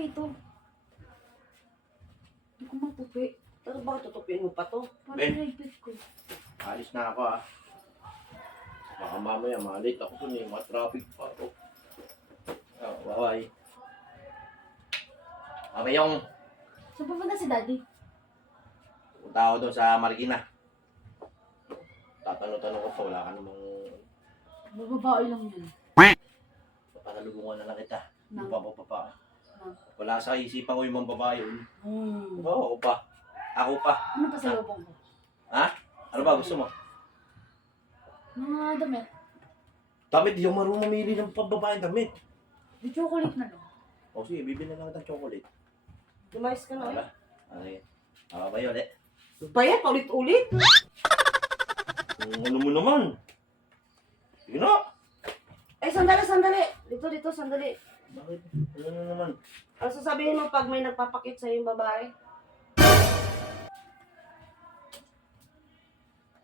tupi ito. Hindi ko matupi. Pero bakit tutupin mo pa to? Parang Ben. naipit ko. Alis na ako ah. Baka mamaya malit ako dun eh. Mga traffic pa ako. Oh, bye-bye. Mamayong. Saan pupunta si Daddy? Punta ako doon sa Marikina. Tatanong-tanong ko pa. Wala ka namang... Bababae lang yun. Patalubungan na lang kita. Nang? Hindi pa. Nang? Wala sa isipan ko yung mga babae yun. Hmm. Oo, ako pa. Ako pa. Ano pa sa lubong ko? Ha? Ano ba gusto mo? Mga damit. Damit, di yung marunong mamili ng pambabaeng damit. Di chocolate na lang. O sige, bibili na lang ng chocolate. Lumayas ka na Wala. ulit. Okay. Ba yun eh? Bayad, paulit-ulit. Ano mo naman? Sige na. Eh, sandali. Dito, sandali. Bakit? Ano na naman? Ano sasabihin mo pag may nagpapakit sa'yo yung babae?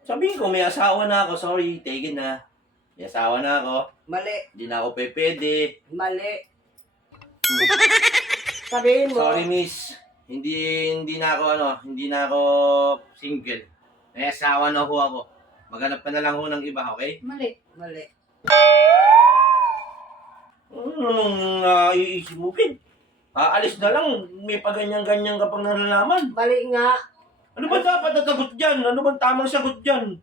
Sabihin ko, may asawa na ako. Sorry, taken na. May asawa na ako. Mali. Hindi na ako pwede. Sabihin mo. Sorry, miss. Hindi na ako single. May asawa na ho ako. Maghanap ka na lang ho ng iba, okay? Mali. Ano nung iisip mo, Pin? Aalis na lang, may paganyan-ganyan ka pang nalalaman. Mali nga. Ano ba dapat natagot dyan? Ano bang tamang sagot dyan?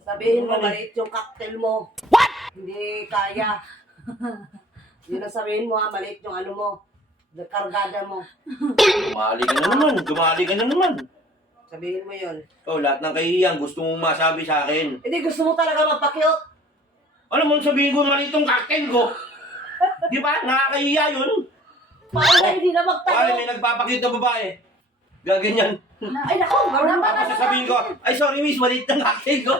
Sabihin mo, Mali. maliit yung cocktail mo. What? Hindi kaya. Yun ang sabihin mo ha, maliit yung ano mo. Kargada mo. Gumali ka na naman. Sabihin mo yun. Oh, lahat ng kahihiyan gusto mong masabi sa akin. Hindi, gusto mo talaga magpa-cute. Ano mo sabihin ko mali itong cocktail ko? Di ba? Nakakahiya yun. Paano na hindi na Pare, magtanong? may nagpapakita na babae. Gaganyan. Ay, naku, gano'n ba? Tapos sasabihin ko, ay sorry miss, maliit ng cocktail ko.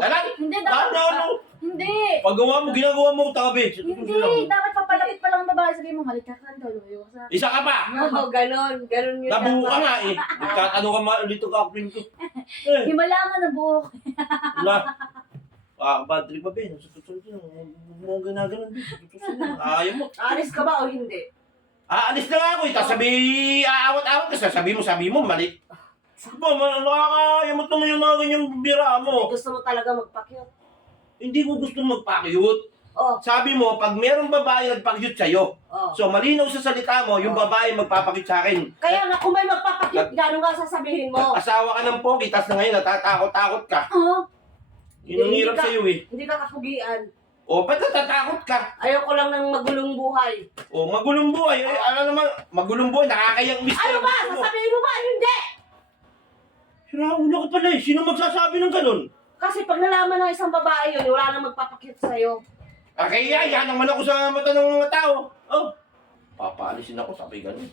Talag! Hindi, dapat. Ano? Hindi. Paggawa mo, ginagawa mo tabi. Hindi. Dapat papalapit pa lang ang babae. Sabihin mo, mali ka ka. Isa ka pa! Oo, gano'n yun. Nabuo ka nga eh. Nagtatanong ka dito cocktail ko. Eh, Himala nga na buhok. na. Bad trip ba, Ben? Susunod yun. Huwag mo ginaganon, Ben. Susunod. Ayaw mo. Aalis ka ba o hindi? Aalis na nga ako eh. Tapos aawat-awat ka. Sabi mo, mali. Ba, nakakayamot naman yung mga ganyang bira Hindi mo. gusto mo talaga magpa-cute. Hindi ko gusto magpakyut. Oh, Sabi mo, pag merong babae nagpakyut sa'yo, oh. so malinaw sa salita mo, yung babae magpapakyut sa akin. Kaya nga, kung may magpapa-cute, gano'n nga sasabihin mo? Asawa ka ng pogi, tas na ngayon natatakot-takot ka. Oo. Yun ang Hindi hirap ka- sa'yo eh. Hindi ka kapugian. O, ba't natatakot ka? Ayoko lang ng magulong buhay. O, magulong buhay. Eh, ano naman, magulong buhay, nakakayang miss Ano ba? Sasabihin mo ba? Hindi! Siraulo ka pala eh. Sino magsasabi ng ganun? Kasi pag nalaman ng isang babae yun, wala nang magpapakit sa'yo. Kaya yan naman ako sa mata ng mga tao. Oh, papaalisin ako, sabi ganun.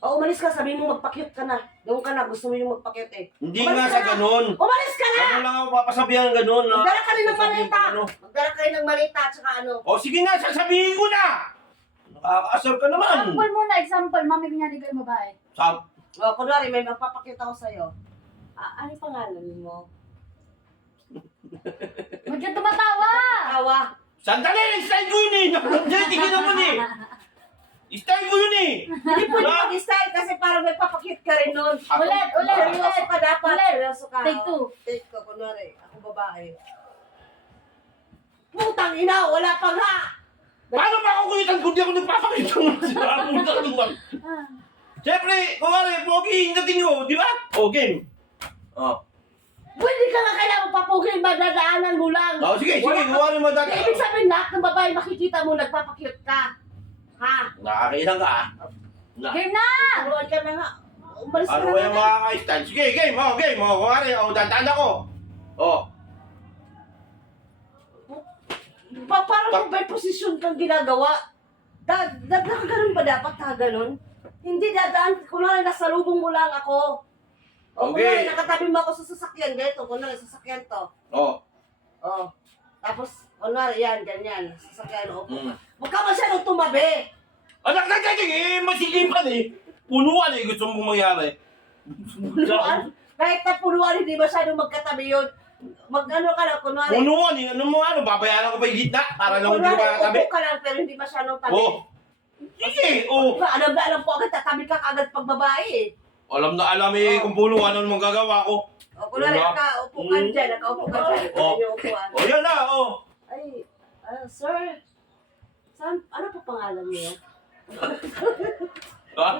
O umalis ka, sabihin mo magpakit ka na. Doon ka na, gusto mo yung magpakit eh. Hindi Umalis nga ka sa na! ganun. Umalis ka na! Ano lang ako papasabihan ng ganun. na- Magdala ka rin ng sasabihin malita! ko ano. Magdala ka rin ng malita, tsaka ano. O sige nga, sasabihin ko na! Nakakaasar ka naman. Example muna. Example. Mami, kunyari ko yung babae. O, kunwari, may magpapakit ako sa'yo. Ano yung pangalan mo? Ba't ka tumatawa? Tawa. Sandali, style ko yun eh. Nandiyan, tingin naman eh. Style ko yun eh. Hindi pwede Ha? mag-style kasi parang may papakit ka rin nun. Ulit. Seryoso ka dapat. Ulit. Seryoso ka. Take two. Take ko, kunwari. Ako babae. Putang ina, wala pa nga! Paano ba ako kulitan kung di ako nagpapakita ng sinapunta naman? Siyempre, kung ano, pogi yung dating ko, di ba? O, game. O. Pwede ka nga kailangan papugin, madadaanan mo lang. O, sige, kung ano mo dati. Ibig sabihin lahat ng babae makikita mo, nagpapakute ka. Ha? Nakakailang ka ah. Na. Game na! Turuan ka na nga. Umalis ka Ano na ba yung nga. mga ka-style? Sige, game. O, game. O, kung ano, o, dadaan ako. O. Parang may posisyon kang ginagawa. Ganun ba dapat ha, ganun? Hindi dadaan, kunwari nasa lubong mo lang ako. O kunwari Okay. nakatabi mo ako sa sasakyan, ganito, kunwari sasakyan to. O. O. Tapos, kunwari yan, ganyan, sasakyan, upo ka. Mm. Huwag ka masyadong tumabi. Anak na kaging eh, masilipan eh. Punuan eh, gusto mong mangyari. Punuan? Kahit na punuan, hindi masyadong magkatabi yun. Mag-ano ka lang, kunwari. Punuan eh, ano mo ano, babayaran ko pa yung gitna para lang hindi Kunwari, ka tabi. upo ka lang, pero hindi masyadong tabi. Oh, Sige, oh. Diba, alam na alam ko agad, tatabi ka agad pag babae eh. Alam na alam eh kung pulo, ano naman gagawa ko. O, kunwari, Diba? nakaupo ka dyan, nakaupo ka dyan. Ito Oh. yung upuan. O yan na, oh. Ay, sir, ano po pangalan niyo? Ha?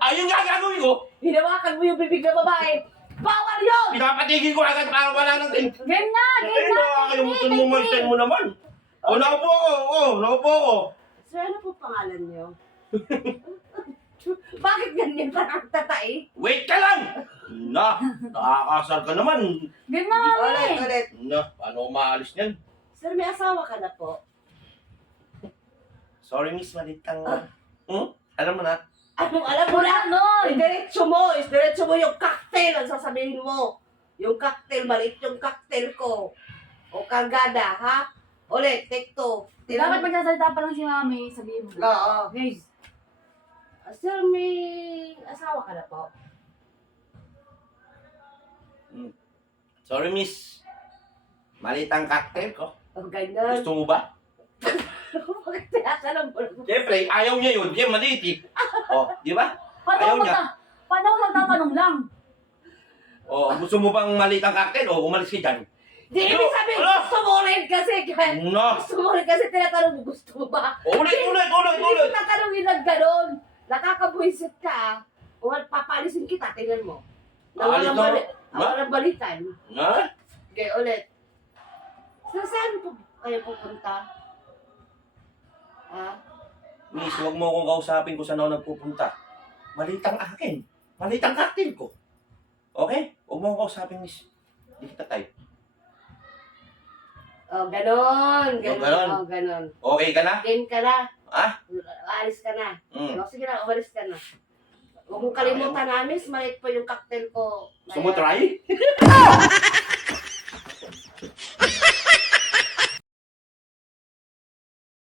Ayun nga gagawin ko. Hinawakan mo yung bibig ng babae. Bawal yun! Pinapatigil ko agad para wala nang tin. Game na! Game Eh, na! nakakalimutan mo may stand mo naman. O, nakaupo ako. O, nakaupo ako. Sir, ano po pangalan niyo? Bakit ganyan parang tatay? Wait ka lang! Na, nakakasar ka naman. Game na, mami! Ulit. Na, paano ko maalis niyan? Sir, may asawa ka na po. Sorry, miss, malitang. Alam mo na. Anong alam mo na? Nun! Diretso mo yung cocktail ang sasabihin mo. Yung cocktail, maliit yung cocktail ko. O kagada, ha? Ulit, take two. Dapat magsasalita pa lang si mami, sabihin mo. Oo. Game. Sir, may asawa ka na po. Sorry, miss. Malitang cocktail ko. O ganyan. Gusto mo ba? Bakit tinatanong mo? Siyempre, ayaw niya yun. Kaya maliit eh. O, di ba? Ayaw niya. Paano ako magtatanong lang? O, gusto mo bang malitang cocktail? O, umalis ka dyan. Di, ibig sabihin, Ano? gusto mo rin kasi. No. Gusto mo rin kasi tinatanong mo, gusto mo ba? O, ulit. Hindi ko tatanungin lang gano'n. Nakakabuisit ka. O, papalisin kita, tingnan mo. Aalis na ako. Walang balitan. Ha? Okay, ulit. So, saan po kayo pupunta? Ha? Miss, huwag mo akong kausapin kung saan ako nagpupunta. Malitang akin. Malitang cocktail ko. Okay? Huwag mo akong kausapin, miss. Hindi kita type. Oh, ganon. ganon. Oh, ganon. Okay ka na? Game ka na. Ha? Alis ka na. Mm. O, sige na, umalis ka na. Huwag mong kalimutan na, miss. Maliit po yung cocktail ko. Gusto mo try?